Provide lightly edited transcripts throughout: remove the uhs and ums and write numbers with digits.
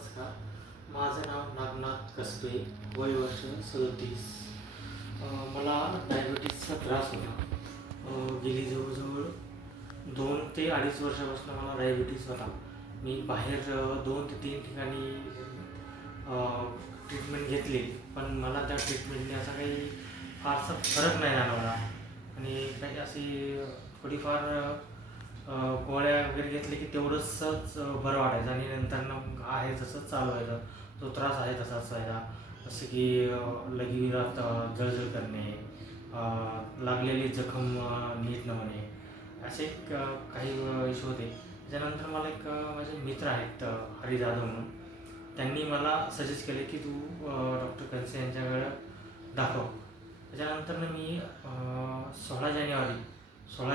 नमस्कार. माझं नाव नागनाथ कसबे, वय वर्ष 37. मला डायबिटीसचा त्रास होता. गेली जवळजवळ 2 ते 2.5 वर्षापासून मला डायबिटीस होता. मी बाहेर 2 ते 3 ठिकाणी ट्रीटमेंट घेतली, पण मला त्या ट्रीटमेंटने असा काही फारसा फरक नाही जाणवला आणि काही अशी थोडीफार गोळ्या वगैरे घेतले की तेवढंसंच बरं वाटायचं आणि नंतर मग आहे तसंच चालू व्हायचं. जो त्रास आहे तसाच व्हायचा. जसं की लघवीला जळजळ करणे, लागलेली जखम नीट न होणे, असे काही इश्यू होते. त्याच्यानंतर मला माझे मित्र आहेत हरी जाधव म्हणून, त्यांनी मला सजेस्ट केले की तू डॉक्टर कनसे यांच्याकडे दाखव. त्याच्यानंतर मी 16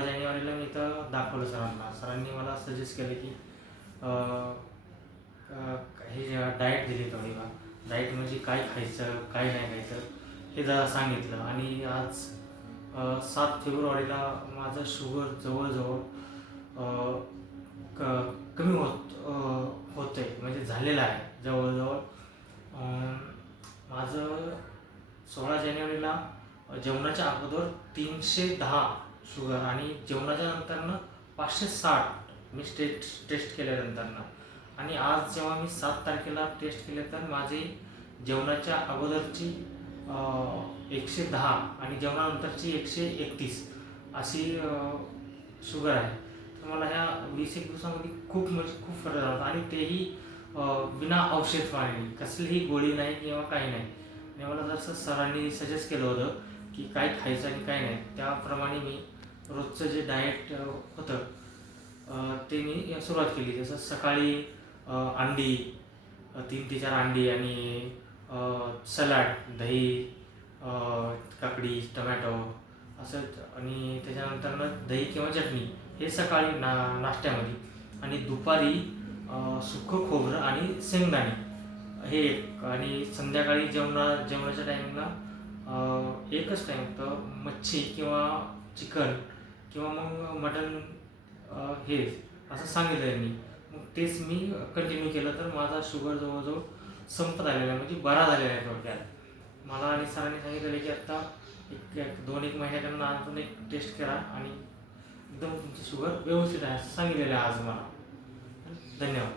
जानेवारीला मी इथं दाखवलं सरांना. सरांनी मला सजेस्ट केलं की हे जे डाएट दिली थोडीफार. डाएट म्हणजे काय खायचं, काय नाही खायचं हे जरा सांगितलं आणि आज 7 फेब्रुवारीला माझं शुगर जवळजवळ कमी होतं आहे, म्हणजे झालेलं आहे जवळजवळ. माझं 16 जानेवारीला जेवणाच्या अगोदर 310 शुगर आणि जेवणाच्या नंतरनं 560 मी टेस्ट केल्यानंतरनं. आणि आज जेव्हा मी 7 तारखेला टेस्ट केले तर माझी जेवणाच्या अगोदरची 110 आणि जेवणानंतरची 131 अशी शुगर आहे. तर मला ह्या 20-1 दिवसामध्ये खूप फरक झाला आणि तेही बिना औषध पाणी, कसलीही गोळी नाही किंवा काही नाही. आणि मला जसं सरांनी सजेस्ट केलं होतं की काय खायचं आणि काय नाही, त्याप्रमाणे मी रोजचं जे डाएट होतं ते मी सुरुवात केली. जसं सकाळी अंडी, 3 ते 4 अंडी आणि सलाड, दही, काकडी, टमॅटो असं, आणि त्याच्यानंतरनं दही किंवा चटणी हे सकाळी नाश्त्यामध्ये, आणि दुपारी सुकं खोबरं आणि शेंगदाणे हे एक, आणि संध्याकाळी जेवणाच्या टायमिंगला एकच टाईम तर मच्छी किंवा चिकन किंवा मग मटण हे असं सांगितलं आहे मी. मग तेच मी कंटिन्यू केलं तर माझा शुगर जवळजवळ संपत आलेला आहे, म्हणजे बरा झालेला आहे थोडक्यात. मला आणि सरांनी सांगितलेलं की आत्ता 2-1 महिन्यानंतर अजून एक टेस्ट करा आणि एकदम तुमची शुगर व्यवस्थित आहे असं सांगितलेलं आहे आज मला. धन्यवाद.